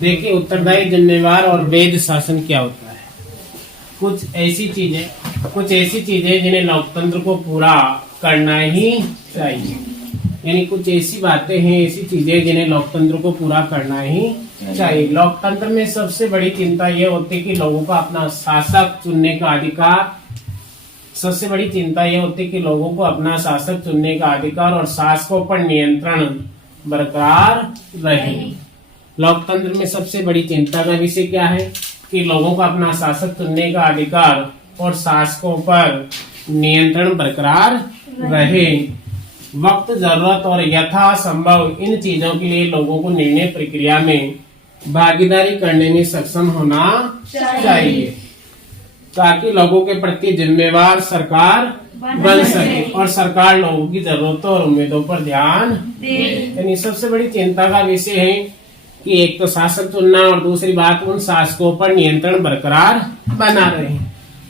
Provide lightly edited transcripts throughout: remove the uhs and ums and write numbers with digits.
देखिए, उत्तरदायी, जिम्मेवार और वैध शासन क्या होता है। कुछ ऐसी चीजें जिन्हें लोकतंत्र को पूरा करना ही चाहिए। यानी कुछ ऐसी बातें हैं, ऐसी चीजें जिन्हें लोकतंत्र को पूरा करना ही चाहिए। लोकतंत्र में सबसे बड़ी चिंता यह होती है कि लोगों का अपना शासक चुनने का अधिकार। सबसे बड़ी चिंता यह होती है कि लोगों को अपना शासक चुनने का अधिकार और शासकों पर नियंत्रण बरकरार रहे। लोकतंत्र में सबसे बड़ी चिंता का विषय क्या है कि लोगों को अपना शासक चुनने का अधिकार और शासकों पर नियंत्रण बरकरार रहे। वक्त, जरूरत और यथासंभव इन चीजों के लिए लोगों को निर्णय प्रक्रिया में भागीदारी करने में सक्षम होना चाहिए ताकि लोगों के प्रति जिम्मेवार सरकार बन सके और सरकार लोगों की जरूरतों और उम्मीदों पर ध्यान दे। यानी सबसे बड़ी चिंता का विषय है कि एक तो शासक चुनना और दूसरी बात उन शासकों पर नियंत्रण बरकरार बना रहे।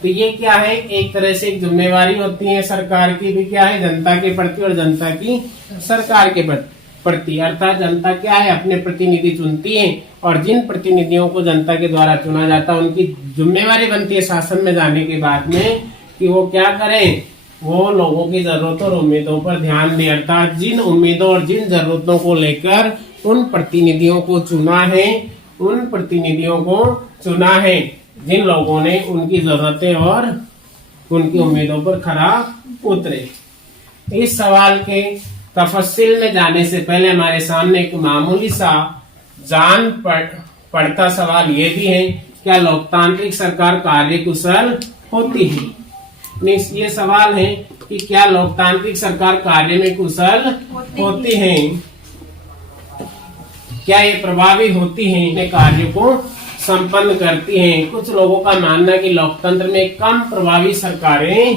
तो ये क्या है, एक तरह से एक जिम्मेवारी होती है सरकार की भी, क्या है, जनता के प्रति और जनता की सरकार के प्रति। अर्थात जनता क्या है, अपने प्रतिनिधि चुनती है और जिन प्रतिनिधियों को जनता के द्वारा चुना जाता है उनकी जिम्मेवारी बनती है शासन में जाने के बाद में कि वो क्या करें, वो लोगों की जरूरतों और उम्मीदों पर ध्यान दें। अर्थात जिन उम्मीदों और जिन जरूरतों को लेकर उन प्रतिनिधियों को चुना है, जिन लोगों ने उनकी जरूरतें और उनकी उम्मीदों पर खरा उतरे। इस सवाल के तफसील में जाने से पहले हमारे सामने एक मामूली सा जान पड़ता सवाल ये भी है, क्या लोकतांत्रिक सरकार कार्यकुशल होती है। ये सवाल है कि क्या लोकतांत्रिक सरकार कार्य में कुशल होती है, क्या ये प्रभावी होती है, इन कार्य को संपन्न करती हैं। कुछ लोगों का मानना है कि लोकतंत्र में कम प्रभावी सरकारें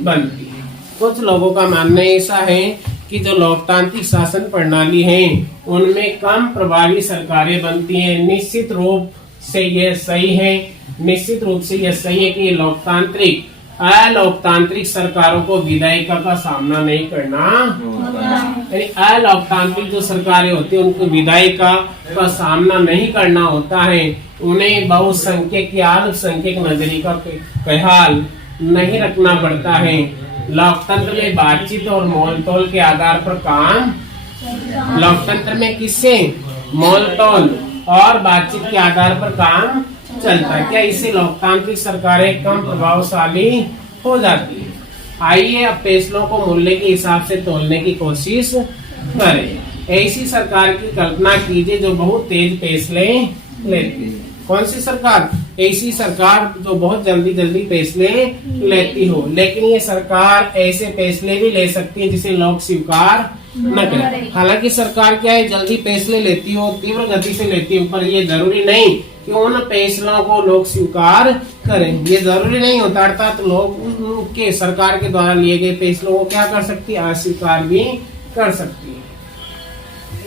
बनती हैं। कुछ लोगों का मानना ऐसा है कि जो लोकतांत्रिक शासन प्रणाली है उनमें कम प्रभावी सरकारें बनती हैं। निश्चित रूप से यह सही है कि अलोकतांत्रिक सरकारों को विधायिका का सामना नहीं करना, यानी अलोकतांत्रिक जो सरकारें होती है उनको विधायिका का सामना नहीं करना होता है। उन्हें बहुसंख्यक या अल्पसंख्यक नजरिए का ख्याल नहीं रखना पड़ता है। लोकतंत्र में बातचीत और मोलतोल के आधार पर काम, लोकतंत्र में किससे, मोलतोल और बातचीत के आधार पर काम चलता है। क्या इससे लोकतांत्रिक सरकारें कम प्रभावशाली हो जाती है। आइए अब फैसलों को मूल्य के हिसाब से तोलने की कोशिश करें। ऐसी सरकार की कल्पना कीजिए जो बहुत तेज फैसले लेती है। कौन सी सरकार, ऐसी सरकार जो बहुत जल्दी फैसले लेती हो, लेकिन ये सरकार ऐसे फैसले भी ले सकती है जिसे लोग स्वीकार न करें। हालांकि सरकार क्या है, जल्दी फैसले लेती हो, तीव्र गति से लेती हो, पर ये जरूरी नहीं कि उन फैसलों को लोग स्वीकार करें, ये जरूरी नहीं होता। अर्थात लोग के सरकार के द्वारा लिए गए फैसलों को क्या कर सकती है, अस्वीकार भी कर सकती है।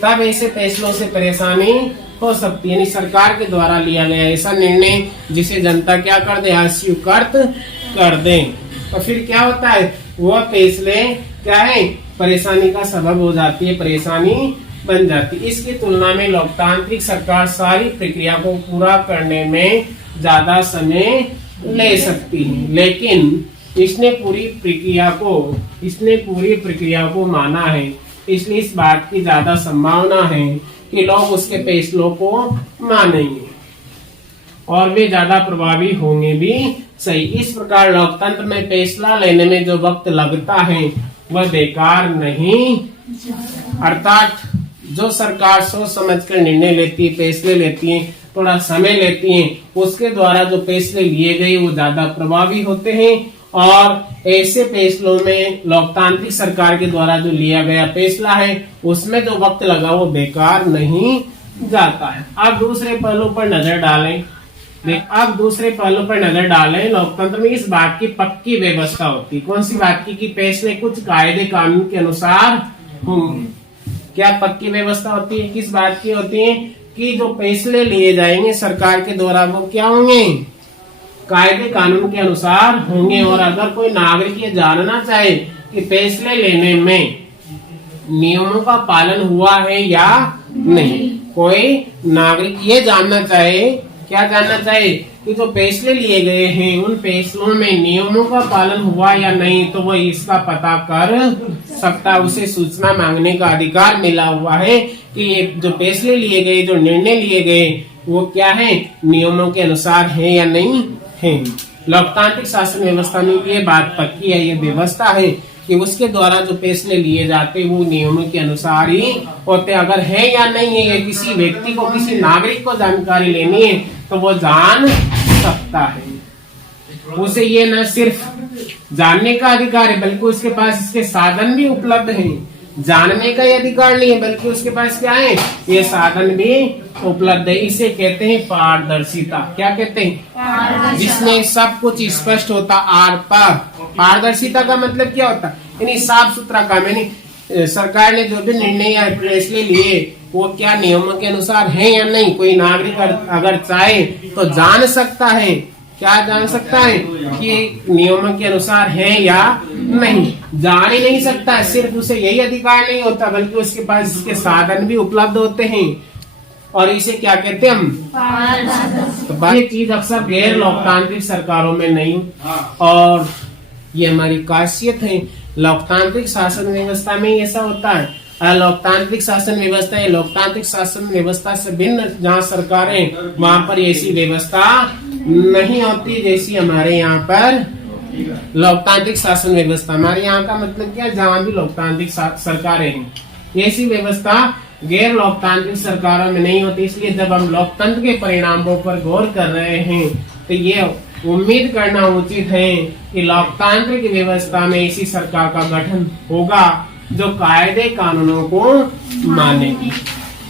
तब ऐसे फैसलों से परेशानी हो सकती है। यानी सरकार के द्वारा लिया गया ऐसा निर्णय जिसे जनता क्या कर दे, अस्वीकृत कर दे, और फिर क्या होता है, वह फैसले क्या है, परेशानी का सबब हो जाती है, परेशानी बन जाती है। इसकी तुलना में लोकतांत्रिक सरकार सारी प्रक्रिया को पूरा करने में ज्यादा समय ले सकती है, लेकिन इसने पूरी प्रक्रिया को माना है, इसलिए इस बात की ज्यादा संभावना है कि लोग उसके फैसलों को मानेंगे और वे ज्यादा प्रभावी होंगे भी सही। इस प्रकार लोकतंत्र में फैसला लेने में जो वक्त लगता है वह बेकार नहीं। अर्थात जो सरकार सोच समझकर निर्णय लेती है, फैसले लेती है, थोड़ा समय लेती है, उसके द्वारा जो फैसले लिए गए वो ज्यादा प्रभावी होते हैं। और ऐसे फैसलों में लोकतांत्रिक सरकार के द्वारा जो लिया गया फैसला है उसमें जो वक्त लगा वो बेकार नहीं जाता है। अब दूसरे पहलू पर नजर डालें। लोकतंत्र में इस बात की पक्की व्यवस्था होती है। कौन सी बात की, कि फैसले कुछ कायदे कानून के अनुसार होंगे। क्या पक्की व्यवस्था होती है, किस बात की होती है, कि जो फैसले लिए जाएंगे सरकार के द्वारा वो क्या होंगे, कायदे कानून के अनुसार होंगे। और अगर कोई नागरिक ये जानना चाहे कि फैसले लेने में नियमों का पालन हुआ है या नहीं। कोई नागरिक ये जानना चाहे, क्या जानना चाहे कि जो फैसले लिए गए हैं उन फैसलों में नियमों का पालन हुआ या नहीं, तो वो इसका पता कर सकता है। उसे सूचना मांगने का अधिकार मिला हुआ है कि ये जो फैसले लिए गए, जो निर्णय लिए गए, वो क्या है, नियमों के अनुसार है या नहीं है। लोकतांत्रिक शासन व्यवस्था में ये बात पक्की है, ये व्यवस्था है कि उसके द्वारा जो फैसले लिए जाते वो नियमों के अनुसार ही होते। अगर है या नहीं है, ये किसी व्यक्ति को, किसी नागरिक को जानकारी लेनी है तो वो जान सकता है। उसे ये न सिर्फ जानने का अधिकार है बल्कि उसके पास इसके साधन भी उपलब्ध हैं। जानने का ये अधिकार नहीं है बल्कि उसके पास क्या है, ये साधन भी उपलब्ध है। इसे कहते हैं पारदर्शिता। क्या कहते हैं, जिसमें सब कुछ स्पष्ट होता। आर पार पारदर्शिता का मतलब क्या होता है, यानी साफ सुथरा काम। यानी सरकार ने जो भी निर्णय या फैसले लिए वो क्या नियमों के अनुसार है या नहीं। कोई नागरिक अगर चाहे तो जान सकता है, क्या जान सकता है कि नियमों के अनुसार है या नहीं। जान ही नहीं सकता है, सिर्फ उसे यही अधिकार नहीं होता बल्कि उसके पास इसके साधन भी उपलब्ध होते हैं। और इसे क्या कहते हैं हम, तो ये चीज अक्सर गैर लोकतांत्रिक सरकारों में नहीं, और ये हमारी खासियत है। लोकतांत्रिक शासन व्यवस्था में ऐसा होता है। लोकतांत्रिक शासन व्यवस्था है, लोकतांत्रिक शासन व्यवस्था से भिन्न जहाँ सरकारें, वहाँ पर ऐसी व्यवस्था नहीं होती जैसी हमारे यहाँ पर लोकतांत्रिक शासन व्यवस्था। हमारे यहाँ का मतलब क्या, जहाँ भी लोकतांत्रिक सरकारें हैं, ऐसी व्यवस्था गैर लोकतांत्रिक सरकारों में नहीं होती। इसलिए जब हम लोकतंत्र के परिणामों पर गौर कर रहे हैं तो ये उम्मीद करना उचित है कि लोकतांत्रिक व्यवस्था में ऐसी सरकार का गठन होगा जो कायदे कानूनों को मानेगी।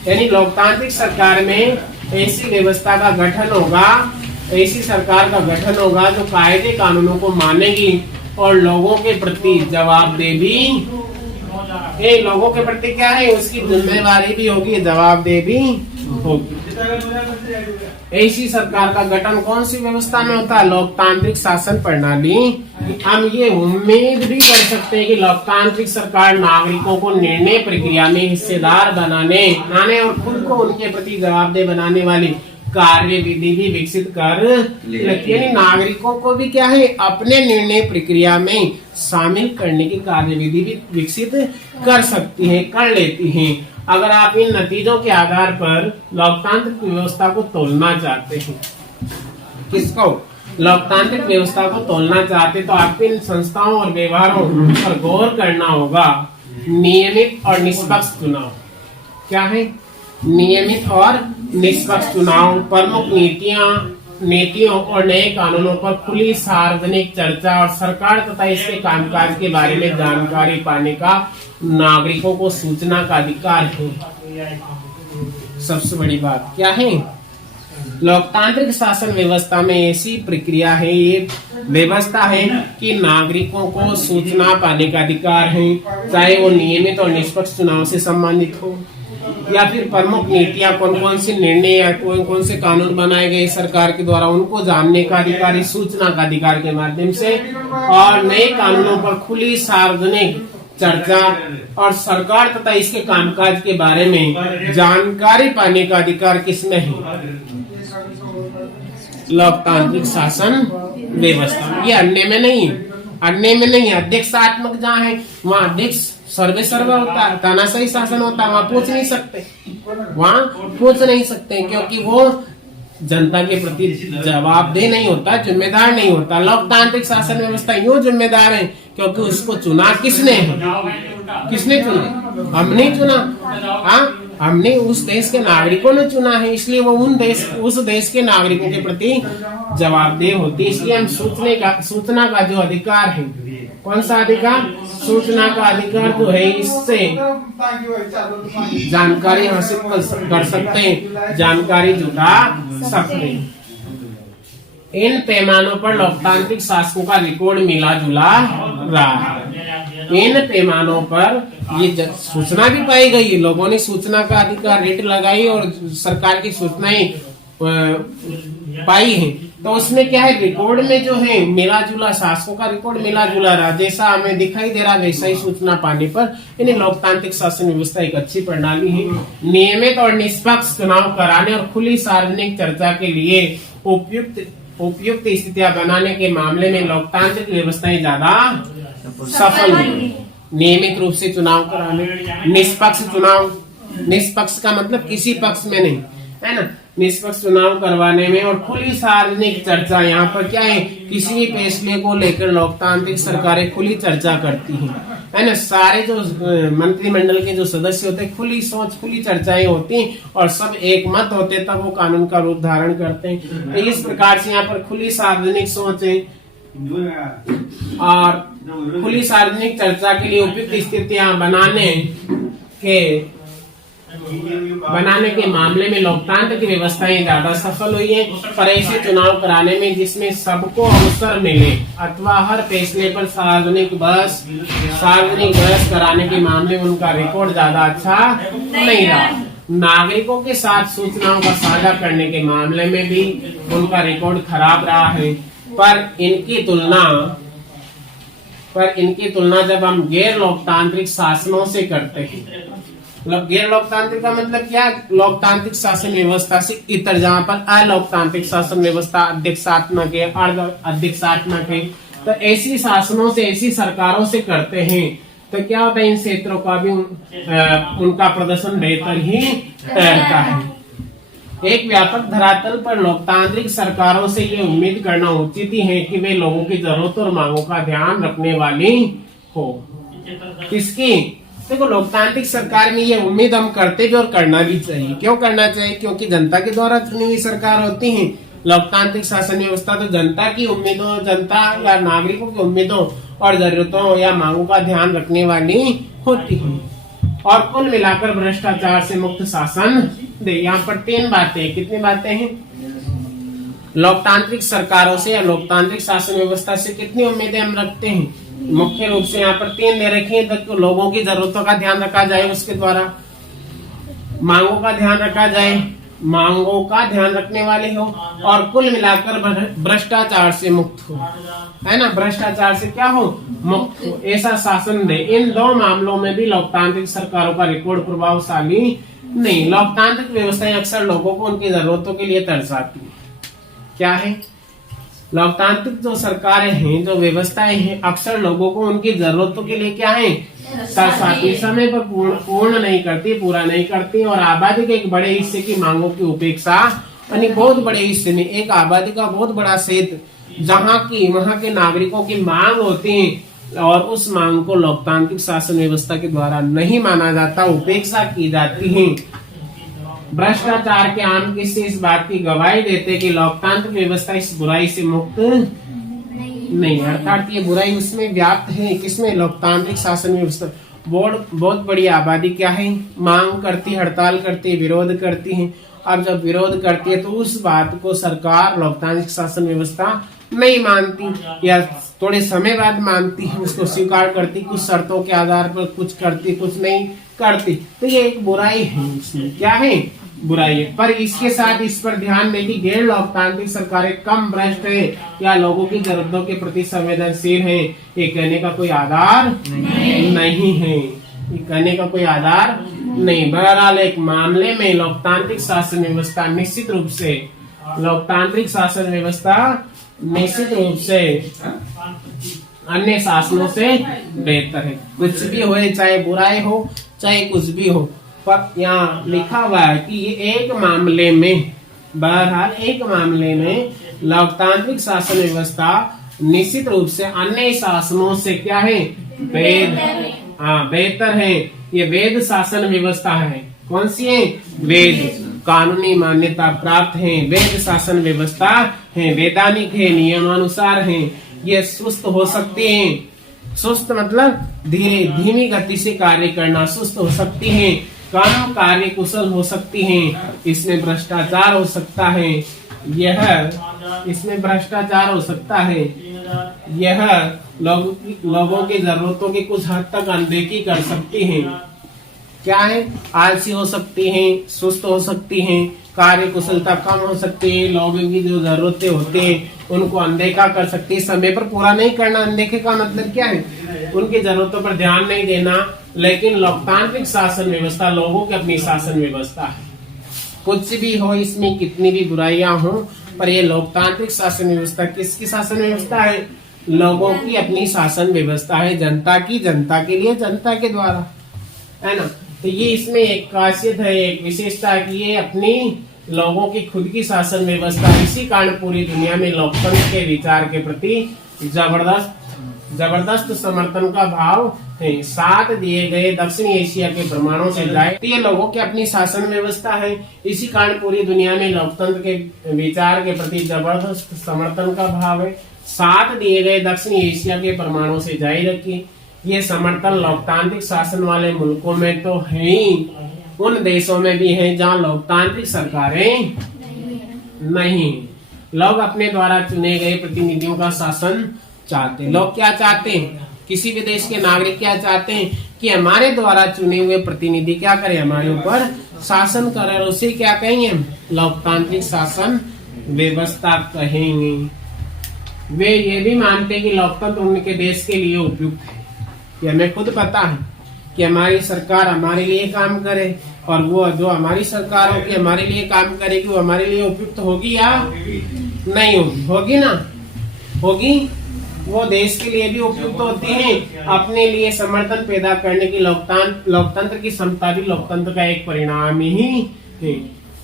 यानी लोकतांत्रिक सरकार में ऐसी व्यवस्था का गठन होगा, ऐसी सरकार का गठन होगा जो कायदे कानूनों को मानेगी और लोगों के प्रति जवाबदेह भी, लोगों के प्रति क्या है, उसकी जिम्मेवारी भी होगी, जवाबदेह भी होगी। ऐसी सरकार का गठन कौन सी व्यवस्था में होता है, लोकतांत्रिक शासन प्रणाली। हम ये उम्मीद भी कर सकते हैं कि लोकतांत्रिक सरकार नागरिकों को निर्णय प्रक्रिया में हिस्सेदार बनाने और खुद को उनके प्रति जवाबदेह बनाने वाली कार्य विधि भी विकसित कर, यानी नागरिकों को भी क्या है, अपने निर्णय प्रक्रिया में शामिल करने की कार्य विधि भी विकसित कर सकती है, कर लेती है। अगर आप इन नतीजों के आधार पर लोकतांत्रिक व्यवस्था को तोलना चाहते हैं, किसको, लोकतांत्रिक व्यवस्था को तोलना चाहते तो आपको इन संस्थाओं और व्यवहारों पर गौर करना होगा। नियमित और निष्पक्ष चुनाव क्या है, नियमित और निष्पक्ष चुनाव, प्रमुख नीतियों और नए कानूनों पर खुली सार्वजनिक चर्चा और सरकार तथा इसके कामकाज के बारे में जानकारी पाने का नागरिकों को सूचना का अधिकार है। सबसे बड़ी बात क्या है, लोकतांत्रिक शासन व्यवस्था में ऐसी प्रक्रिया है, ये व्यवस्था है कि नागरिकों को सूचना पाने का अधिकार है, चाहे वो नियमित और निष्पक्ष चुनाव से संबंधित हो या फिर प्रमुख नीतियां, कौन कौन से निर्णय या कौन कौन से कानून बनाए गए सरकार के द्वारा, उनको जानने का अधिकार सूचना का अधिकार के माध्यम से, और नए कानूनों पर खुली सार्वजनिक चर्चा और सरकार तथा इसके कामकाज के बारे में जानकारी पाने का अधिकार किसमें है, लोकतांत्रिक शासन व्यवस्था। ये अन्य में नहीं, अन्य में नहीं। अध्यक्षात्मक जहाँ है वहाँ अध्यक्ष सर्वे होता है, तानाशाही शासन होता है, वहाँ पूछ नहीं सकते, वहाँ पूछ नहीं सकते क्योंकि वो जनता के प्रति जवाबदेह नहीं होता, जिम्मेदार नहीं होता। लोकतांत्रिक शासन व्यवस्था यूँ जिम्मेदार है क्योंकि उसको चुना किसने चुना, हमने चुना। हाँ, हमने उस देश के नागरिकों ने चुना है, इसलिए वो उस देश के नागरिकों के प्रति जवाबदेह होती है। इसलिए हम सूचना का जो अधिकार है, कौन सा अधिकार, सूचना का अधिकार जो है, इससे जानकारी हासिल कर सकते हैं, जानकारी जुटा सकते हैं। इन पैमानों पर लोकतांत्रिक शासन का रिकॉर्ड मिला जुला रहा है। इन पैमानों पर ये सूचना भी पाई गई, लोगों ने सूचना का अधिकार रेट लगाई और सरकार की सूचनाएं पाई है। तो उसमें क्या है, रिकॉर्ड में जो है मिला जुला, शासकों का रिकॉर्ड मिला जुला रहा, जैसा हमें दिखाई दे रहा वैसा ही सूचना पाने पर इन्हें लोकतांत्रिक शासन व्यवस्था एक अच्छी प्रणाली है। नियमित और निष्पक्ष चुनाव कराने और खुली सार्वजनिक चर्चा के लिए उपयुक्त स्थितियां बनाने के मामले में लोकतांत्रिक व्यवस्थाएं ज्यादा सफल है। नियमित रूप से चुनाव कराने, निष्पक्ष चुनाव, निष्पक्ष का मतलब किसी पक्ष में नहीं, है ना, निष्पक्ष चुनाव करवाने में और खुली सार्वजनिक चर्चा, यहाँ पर क्या है, किसी भी फैसले को लेकर लोकतांत्रिक सरकारें खुली चर्चा करती हैं, है ना, सारे जो मंत्रिमंडल के जो सदस्य होते हैं, खुली सोच, खुली चर्चाएं होती हैं और सब एक मत होते तब वो कानून का रूप धारण करते हैं। तो इस प्रकार से यहाँ पर खुली सार्वजनिक सोच है और खुली सार्वजनिक चर्चा के लिए उपयुक्त स्थितियां बनाने के मामले में लोकतांत्रिक व्यवस्थाएं ज्यादा सफल हुई है। पर ऐसे चुनाव कराने में जिसमें सबको अवसर मिले अथवा हर फैसले पर सार्वजनिक बहस कराने के मामले में उनका रिकॉर्ड ज्यादा अच्छा नहीं रहा। नागरिकों के साथ सूचनाओं का साझा करने के मामले में भी उनका रिकॉर्ड खराब रहा है। पर इनकी तुलना जब हम गैर लोकतांत्रिक शासनों से करते हैं, मतलब गैर लोकतांत्रिक का मतलब क्या, लोकतांत्रिक शासन व्यवस्था से इतर, जहाँ पर अलोकतांत्रिक शासन व्यवस्था अध्यक्षात्मक है, अर्ध अध्यक्षात्मक है, तो ऐसी शासनों से, ऐसी सरकारों से करते हैं तो क्या होता है, इन क्षेत्रों का भी उनका प्रदर्शन बेहतर ही रहता है। एक व्यापक धरातल पर लोकतांत्रिक सरकारों से ये उम्मीद करना उचित ही है कि वे लोगों की जरूरतों और मांगों का ध्यान रखने वाली हो। किसकी, देखो लोकतांत्रिक सरकार में ये उम्मीद हम करते भी और करना भी चाहिए। क्यों करना चाहिए, क्योंकि जनता के द्वारा चुनी हुई सरकार होती है। लोकतांत्रिक शासन व्यवस्था तो जनता की उम्मीदों, जनता या नागरिकों की उम्मीदों और जरूरतों या मांगों का ध्यान रखने वाली होती है और कुल मिलाकर भ्रष्टाचार से मुक्त शासन दे। यहाँ पर 3 बातें, कितनी बातें हैं, लोकतांत्रिक सरकारों से या लोकतांत्रिक शासन व्यवस्था से कितनी उम्मीदें हम रखते हैं। मुख्य रूप से यहाँ पर 3 दे रखी है, तो लोगों की जरूरतों का ध्यान रखा जाए, उसके द्वारा मांगों का ध्यान रखा जाए, मांगों का ध्यान रखने वाले हो, और कुल मिलाकर भ्रष्टाचार से मुक्त हो, है ना, भ्रष्टाचार से क्या हो, मुक्त हो, ऐसा शासन दे। इन 2 मामलों में भी लोकतांत्रिक सरकारों का रिकॉर्ड प्रभावशाली नहीं। लोकतांत्रिक व्यवस्थाएं अक्सर लोगों को उनकी जरूरतों के लिए तरसाती है। क्या है, लोकतांत्रिक जो सरकारें हैं, जो व्यवस्थाएं हैं, अक्सर लोगों को उनकी जरूरतों के लिए क्या है, तरसाती, समय पर पूर्ण नहीं करती, पूरा नहीं करती और आबादी के एक बड़े हिस्से की मांगों की उपेक्षा, यानी बहुत बड़े हिस्से में एक आबादी का बहुत बड़ा क्षेत्र जहाँ के नागरिकों की मांग होती है और उस मांग को लोकतांत्रिक शासन व्यवस्था के द्वारा नहीं माना जाता, उपेक्षा की जाती है। भ्रष्टाचार के आम किस्से इस बात की गवाही देते कि लोकतांत्रिक व्यवस्था इस बुराई से मुक्त नहीं, अर्थात ये बुराई उसमें व्याप्त है। किसमें, लोकतांत्रिक शासन व्यवस्था। बहुत बड़ी आबादी क्या है, मांग करती, हड़ताल करती, विरोध करती है। अब जब विरोध करती है तो उस बात को सरकार, लोकतांत्रिक शासन व्यवस्था नहीं मानती या थोड़े समय बाद मानती है, उसको स्वीकार करती, कुछ शर्तों के आधार पर कुछ करती, कुछ नहीं करती, तो ये एक बुराई है। इसमें क्या है, बुराई है। पर इसके साथ इस पर ध्यान दें कि गैर लोकतांत्रिक सरकारें कम भ्रष्ट है या लोगों की जरूरतों के प्रति संवेदनशील है, ये कहने का कोई आधार नहीं है, ये कहने का कोई आधार नहीं। बहरहाल एक मामले में लोकतांत्रिक शासन व्यवस्था निश्चित रूप से, लोकतांत्रिक शासन व्यवस्था निश्चित रूप से अन्य शासनों से बेहतर है। कुछ भी हो, चाहे बुराई हो, चाहे कुछ भी हो, पर यहाँ लिखा हुआ है कि ये एक मामले में, बहरहाल एक मामले में लोकतांत्रिक शासन व्यवस्था निश्चित रूप से अन्य शासनों से क्या है, बेहतर है। ये वैध शासन व्यवस्था है। कौन सी है, वैध, कानूनी मान्यता प्राप्त है, वैध शासन व्यवस्था है, वैधानिक है, नियमानुसार है। ये सुस्त हो सकते हैं, सुस्त मतलब धीमी गति से कार्य करना, सुस्त हो सकती है, कम कार्य कुशल हो सकती हैं, इसमें भ्रष्टाचार हो सकता है, इसमें भ्रष्टाचार हो सकता है, यह लोगों की जरूरतों की कुछ हद तक अनदेखी कर सकती हैं। क्या है, आलसी हो सकती हैं, सुस्त हो सकती हैं, कार्य कुशलता कम हो सकती है, लोगों की जो जरूरतें होती हैं उनको अनदेखा कर सकती है, समय पर पूरा नहीं करना। अनदेखे का मतलब क्या है? उनकी जरूरतों पर ध्यान नहीं देना। लेकिन लोकतांत्रिक शासन व्यवस्था लोगों की अपनी शासन व्यवस्था है। कुछ भी हो, इसमें कितनी भी बुराइयां हो, पर ये लोकतांत्रिक शासन व्यवस्था किसकी शासन व्यवस्था है? लोगों की अपनी शासन व्यवस्था है, जनता की, जनता के लिए, जनता के द्वारा, है ना। तो ये इसमें एक खासियत है, एक विशेषता है कि ये अपनी लोगों की खुद की शासन व्यवस्था। इसी कारण पूरी दुनिया में लोकतंत्र के विचार के प्रति जबरदस्त समर्थन का भाव है। साथ दिए गए दक्षिण एशिया के प्रमाणों से जाए तो ये लोगों की अपनी शासन व्यवस्था है। इसी कारण पूरी दुनिया में लोकतंत्र के विचार के प्रति जबरदस्त समर्थन का भाव है। साथ दिए गए दक्षिण एशिया के प्रमाणों से जारी रखिए। ये समर्थन लोकतांत्रिक शासन वाले मुल्कों में तो है ही, उन देशों में भी है जहाँ लोकतांत्रिक सरकारें नहीं। लोग अपने द्वारा चुने गए प्रतिनिधियों का शासन चाहते हैं। लोग क्या चाहते हैं? किसी भी देश के नागरिक क्या चाहते हैं कि हमारे द्वारा चुने हुए प्रतिनिधि क्या करें, हमारे ऊपर शासन करें। उसे क्या कहेंगे? लोकतांत्रिक शासन व्यवस्था कहेंगे। वे ये भी मानते हैं कि लोकतंत्र उनके देश के लिए उपयुक्त है, कि हमें खुद पता है कि हमारी सरकार हमारे लिए काम करे, और वो जो हमारी सरकार होगी हमारे लिए काम करेगी, वो हमारे लिए उपयुक्त होगी या नहीं होगी? होगी ना, होगी। वो देश के लिए भी उपयुक्त होती हैं, अपने लिए समर्थन पैदा करने की लोकतंत्र की क्षमता भी लोकतंत्र का एक परिणाम ही है।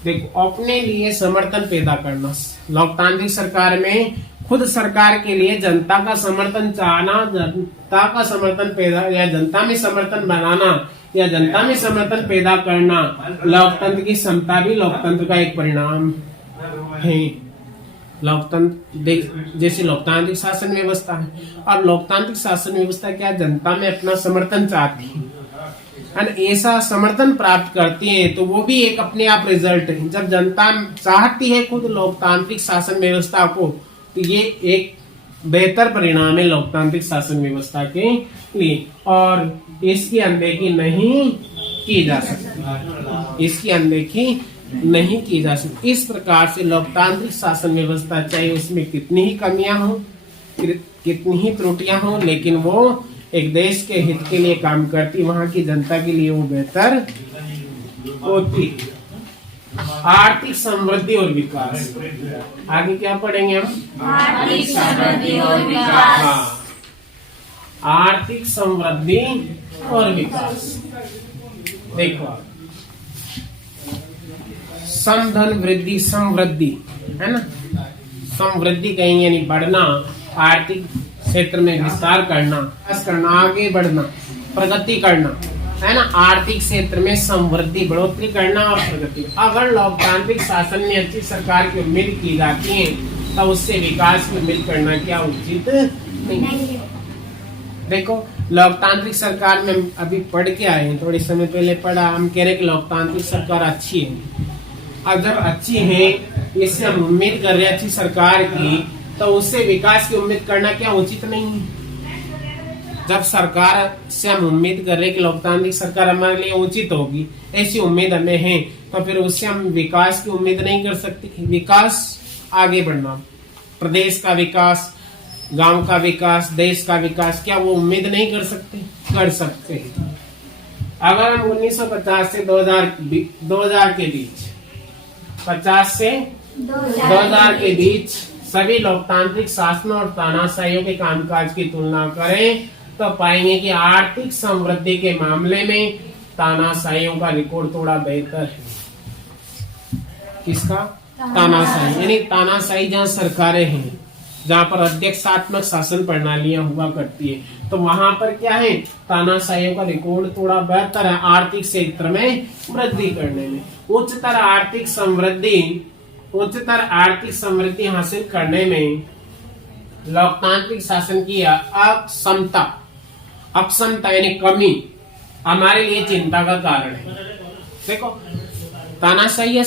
देखो, अपने लिए समर्थन पैदा करना, लोकतांत्रिक सरकार में खुद सरकार के लिए जनता का समर्थन चाहना, जनता का समर्थन पैदा या जनता में समर्थन बनाना या जनता में समर्थन पैदा करना, लोकतंत्र की क्षमता भी लोकतंत्र का एक परिणाम है। लोकतंत्र जैसे लोकतांत्रिक शासन व्यवस्था है, और लोकतांत्रिक शासन व्यवस्था क्या जनता में अपना समर्थन चाहती है, ऐसा समर्थन प्राप्त करती है, तो वो भी एक अपने आप रिजल्ट है। जब जनता चाहती है खुद लोकतांत्रिक शासन व्यवस्था को, तो ये एक बेहतर परिणाम है लोकतांत्रिक शासन व्यवस्था के लिए, और इसकी अनदेखी नहीं की जा सकती, इसकी अनदेखी नहीं की जा सकती। इस प्रकार से लोकतांत्रिक शासन व्यवस्था, चाहे उसमें कितनी ही कमियां हो, कितनी ही त्रुटियां हो, लेकिन वो एक देश के हित के लिए काम करती, वहां की जनता के लिए वो बेहतर होती। आर्थिक समृद्धि और विकास, आगे क्या पढ़ेंगे हम? आर्थिक समृद्धि और विकास। हाँ, आर्थिक समृद्धि और विकास। देखो, समधन वृद्धि, समृद्धि है ना, समृद्धि कहेंगे यानी बढ़ना, आर्थिक क्षेत्र में विस्तार करना, आगे बढ़ना, प्रगति करना, है ना। आर्थिक क्षेत्र में समृद्धि, बढ़ोतरी करना और प्रगति। अगर लोकतांत्रिक शासन में अच्छी सरकार की उम्मीद की जाती है, तब उससे विकास की उम्मीद करना क्या उचित नहीं। देखो, लोकतांत्रिक सरकार में अभी पढ़ के आए हैं, थोड़ी समय पहले पढ़ा, हम कह रहे कि लोकतांत्रिक सरकार अच्छी है। अगर अच्छी है, इससे हम उम्मीद कर रहे हैं अच्छी सरकार की, तो उससे विकास की उम्मीद करना क्या उचित नहीं है। जब सरकार से हम उम्मीद कर रहे हैं कि लोकतांत्रिक सरकार हमारे लिए उचित होगी, ऐसी उम्मीद हमें है, तो फिर उससे हम विकास की उम्मीद नहीं कर सकते। विकास, आगे बढ़ना, प्रदेश का विकास, गांव का विकास, देश का विकास, क्या वो उम्मीद नहीं कर सकते? कर सकते हैं। अगर हम 1950 से 2000 के बीच, 50 से 2000 के बीच सभी लोकतांत्रिक शासनों और तानाशाहियों के कामकाज की तुलना करें, तो पाएंगे कि आर्थिक समृद्धि के मामले में तानाशाहियों का रिकॉर्ड थोड़ा बेहतर है। किसका? तानाशाही, यानी तानाशाही जहाँ सरकारें हैं, जहाँ पर अध्यक्षात्मक शासन प्रणालियां हुआ करती है, तो वहां पर क्या है, तानाशाहियों का रिकॉर्ड थोड़ा बेहतर है आर्थिक क्षेत्र में वृद्धि करने में। उच्चतर आर्थिक समृद्धि हासिल करने में लोकतांत्रिक शासन की अक्षमता यानी कमी हमारे लिए चिंता का कारण है। देखो, तानाशाही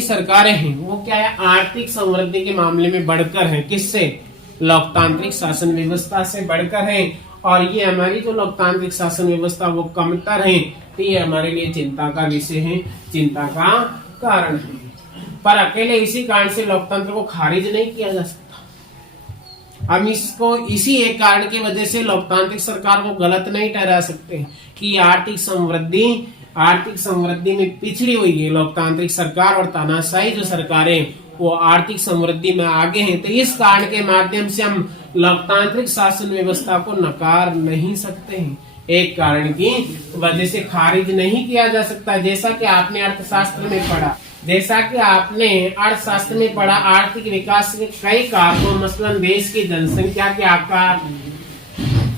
सरकारें हैं, वो क्या है, आर्थिक समृद्धि के मामले में बढ़कर है। किससे? लोकतांत्रिक शासन व्यवस्था से बढ़कर है। और ये हमारी जो लोकतांत्रिक शासन व्यवस्था वो कमतर है, तो ये हमारे लिए चिंता का विषय है, चिंता का कारण है, पर अकेले इसी कारण से लोकतंत्र को खारिज नहीं किया जा सकता। हम इसको इसी एक कारण की वजह से लोकतांत्रिक सरकार को गलत नहीं ठहरा सकते कि आर्थिक समृद्धि में पिछड़ी हुई है लोकतांत्रिक सरकार, और तानाशाही जो सरकारें वो आर्थिक समृद्धि में आगे हैं। तो इस कारण के माध्यम से हम लोकतांत्रिक शासन व्यवस्था को नकार नहीं सकते हैं, एक कारण की वजह से खारिज नहीं किया जा सकता। जैसा कि आपने अर्थशास्त्र में पढ़ा, आर्थिक विकास के कई कारकों, मसलन देश की जनसंख्या के आकार,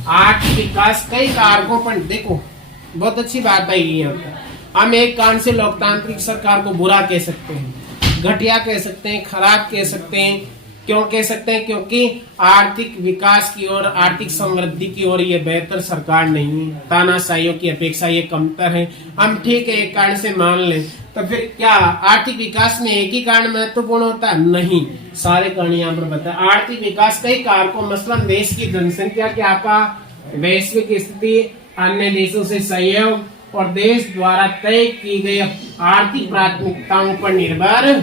आर्थिक विकास कई कारकों पर, देखो बहुत अच्छी बात आई है। हम एक कारण से लोकतांत्रिक सरकार को बुरा कह सकते हैं, घटिया कह सकते हैं, खराब कह सकते हैं। क्यों कह सकते हैं? क्योंकि आर्थिक विकास की ओर, आर्थिक समृद्धि की ओर ये बेहतर सरकार नहीं है, तानाशाहियों की अपेक्षा ये कमतर है। हम ठीक है एक कारण से मान लें, तो फिर क्या आर्थिक विकास में एक ही कारण महत्वपूर्ण होता है? नहीं, सारे कारण यहाँ पर बताए। आर्थिक विकास कई कारकों, मसलन देश की जनसंख्या के आकार, वैश्विक स्थिति, अन्य देशों से सहयोग और देश द्वारा तय की गई आर्थिक प्राथमिकताओं पर निर्भर,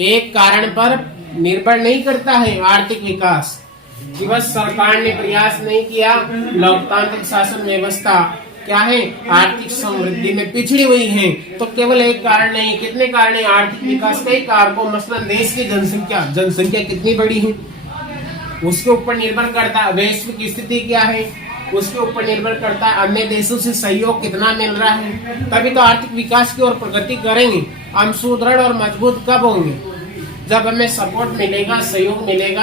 एक कारण पर निर्भर नहीं करता है आर्थिक विकास कि बस सरकार ने प्रयास नहीं किया, लोकतांत्रिक शासन व्यवस्था क्या है, आर्थिक समृद्धि में पिछड़ी हुई है, तो केवल एक कारण नहीं, कितने कारण है आर्थिक विकास कई कारकों, मसलन देश की जनसंख्या कितनी बड़ी है उसके ऊपर निर्भर करता है, वैश्विक स्थिति क्या है उसके ऊपर निर्भर करता है, अन्य देशों से सहयोग कितना मिल रहा है, तभी तो आर्थिक विकास की ओर प्रगति करेंगे। हम सुदृढ़ और मजबूत कब होंगे? जब हमें सपोर्ट मिलेगा, सहयोग मिलेगा,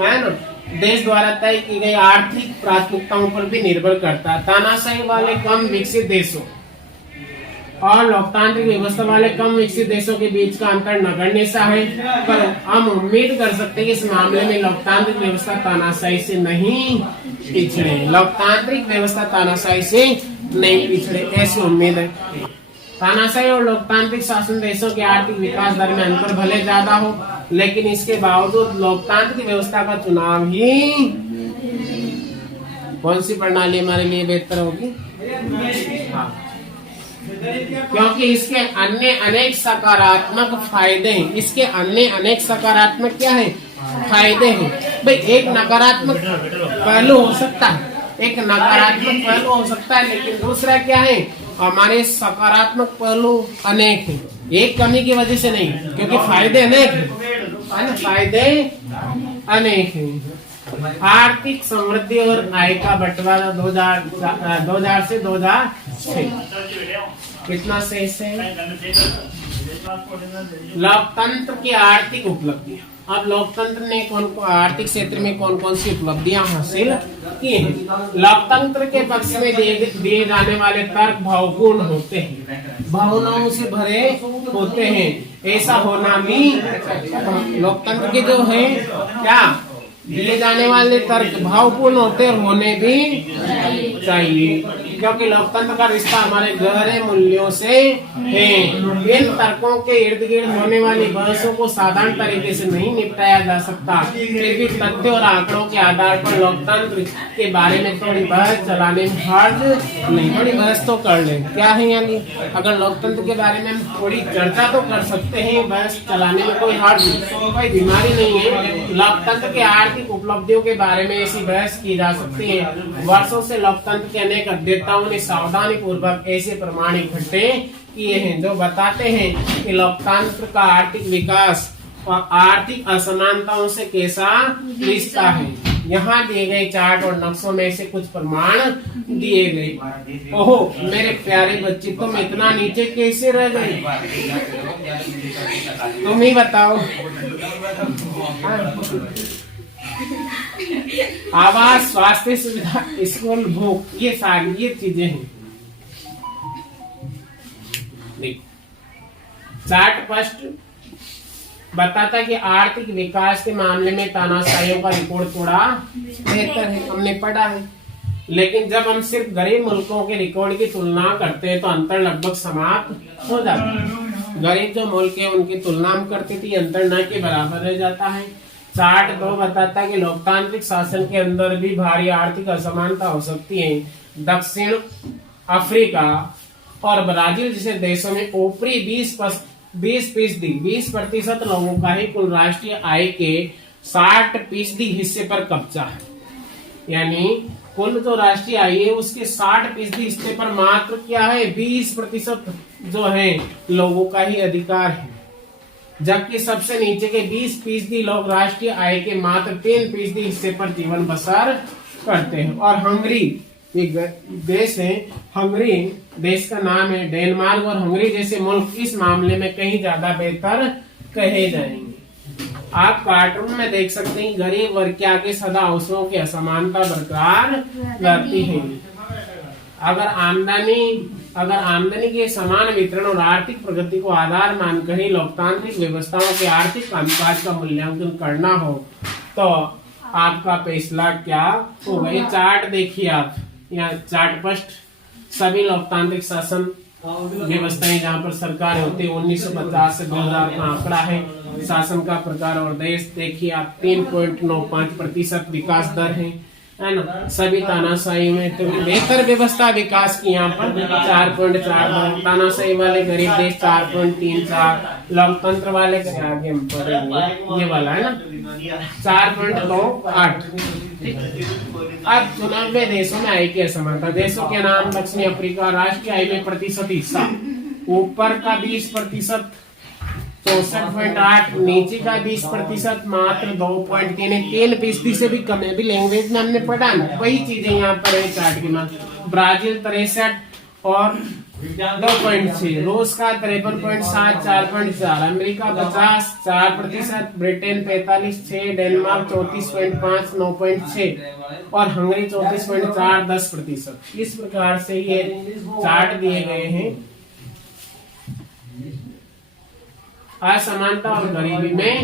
है ना। देश द्वारा तय की गई आर्थिक प्राथमिकताओं पर भी निर्भर करता है। तानाशाही वाले कम विकसित देशों और लोकतांत्रिक व्यवस्था वाले कम विकसित देशों के बीच का अंतर नगण्य सा है, पर हम उम्मीद कर सकते हैं कि इस मामले में लोकतांत्रिक व्यवस्था तानाशाही से नहीं पिछड़े, लोकतांत्रिक व्यवस्था तानाशाही से नहीं पिछड़े, ऐसी उम्मीद है। तानाशाही और लोकतांत्रिक शासन देशों के आर्थिक विकास दर में अंतर भले ज्यादा हो, लेकिन इसके बावजूद लोकतांत्रिक व्यवस्था का चुनाव ही कौन सी प्रणाली हमारे लिए बेहतर होगी? हाँ, क्योंकि इसके अन्य अनेक सकारात्मक फायदे हैं, इसके अन्य अनेक सकारात्मक क्या है फायदे हैं। भाई एक नकारात्मक पहलू हो सकता है, लेकिन दूसरा क्या है, हमारे सकारात्मक पहलू अनेक हैं, एक कमी की वजह से नहीं, क्योंकि फायदे अनेक है ना, फायदे अनेक हैं। आर्थिक समृद्धि और आय का बंटवारा 2000 से 2006 कितना सही से? लोकतंत्र की आर्थिक उपलब्धियां। अब लोकतंत्र ने आर्थिक क्षेत्र में कौन कौन सी उपलब्धियां हासिल की हैं? लोकतंत्र के पक्ष में दिए जाने वाले तर्क भावपूर्ण होते हैं, भावनाओं से भरे होते हैं। ऐसा होना भी लोकतंत्र के जो है क्या दिए जाने वाले तर्क भावपूर्ण होते और होने भी चाहिए, क्योंकि लोकतंत्र का रिश्ता हमारे गहरे मूल्यों से है। इन तर्कों के इर्द गिर्द होने वाली बहसों को साधारण तरीके से नहीं निपटाया जा सकता, फिर भी तथ्य और आंकड़ों के आधार पर लोकतंत्र के बारे में थोड़ी बहस चलाने में हर्ज नहीं, थोड़ी बहस तो कर ले, क्या है यानी अगर लोकतंत्र के बारे में हम थोड़ी चर्चा तो कर सकते हैं, बहस चलाने में कोई हर्ज, कोई बीमारी नहीं है। लोकतंत्र के आर्थिक उपलब्धियों के बारे में ऐसी बहस की जा सकती है। वर्षों से लोकतंत्र के अनेक अध्येताओं ने सावधानी पूर्वक ऐसे प्रमाण इकट्ठे किए हैं जो बताते हैं कि लोकतंत्र का आर्थिक विकास और आर्थिक असमानताओं से कैसा रिश्ता है। यहाँ दिए गए चार्ट और नक्शों में से कुछ प्रमाण दिए गए। ओहो मेरे प्यारे बच्चे, तुम इतना नीचे कैसे रह गए? तुम ही बताओ। आवास, स्वास्थ्य सुविधा, स्कूल, भूख, ये सारी ये चीजें हैं। चार्ट स्पष्ट बताता कि आर्थिक विकास के मामले में तानाशाहियों का रिकॉर्ड थोड़ा बेहतर है, हमने पढ़ा है। लेकिन जब हम सिर्फ गरीब मुल्कों के रिकॉर्ड की तुलना करते हैं तो अंतर लगभग समाप्त हो जाता है। गरीब जो मुल्क है उनकी तुलना हम करते थे, अंतर न के बराबर रह जाता है। चार्ट 2 बताता है कि लोकतांत्रिक शासन के अंदर भी भारी आर्थिक असमानता हो सकती है। दक्षिण अफ्रीका और ब्राजील जैसे देशों में ऊपरी 20% लोगों का ही कुल राष्ट्रीय आय के 60% हिस्से पर कब्जा है। यानी कुल जो राष्ट्रीय आय है उसके 60% हिस्से पर मात्र क्या है 20% जो है लोगों का ही अधिकार है, जबकि सबसे नीचे के 20% लोग राष्ट्रीय आय के मात्र 3% हिस्से पर जीवन बसर करते हैं। और हंगरी एक देश है, हंगरी देश का नाम है। डेनमार्क और हंगरी जैसे मुल्क इस मामले में कहीं ज्यादा बेहतर कहे जाएंगे। आप कार्टून में देख सकते हैं गरीब वर्ग के आगे सदा अवसरों की असमानता बरकरार रहती है। अगर आमदनी के समान वितरण और आर्थिक प्रगति को आधार मानकर ही लोकतांत्रिक व्यवस्थाओं के आर्थिक कामकाज का मूल्यांकन करना हो तो आपका फैसला क्या होगा। ये चार्ट देखिए आप, यहाँ चार्ट फर्स्ट सभी लोकतांत्रिक शासन व्यवस्थाएं जहाँ पर सरकार होती है 1950 से 2000 का आंकड़ा है शासन का प्रकार। और देश देखिए आप 3.95% विकास दर है ना। सभी तानाशाही में तो बेहतर व्यवस्था विकास की यहाँ पर 4.4, तानाशाही वाले गरीब देश 4.34, लोकतंत्र वाले आगे हम पढ़ेंगे ये वाला है ना 4.28। अब 94 देशों में आय की असमानता। देशों के नाम दक्षिण अफ्रीका, राष्ट्रीय आय में प्रतिशत हिस्सा ऊपर का 20%, 64.8, नीचे का 20% मात्र 2.3% से भी कम है। अभी लैंग्वेज में हमने पढ़ा ना, वही चीजें यहाँ पर है चार्ट के मात्र। ब्राजील 63 और 2.6, रूस का 53.7, 4.4, अमेरिका 50, 4%, ब्रिटेन 45, 6, डेनमार्क 34.5, 9.6 और हंगरी 34.4, 10%। इस प्रकार से ये चार्ट दिए गए हैं असमानता और गरीबी में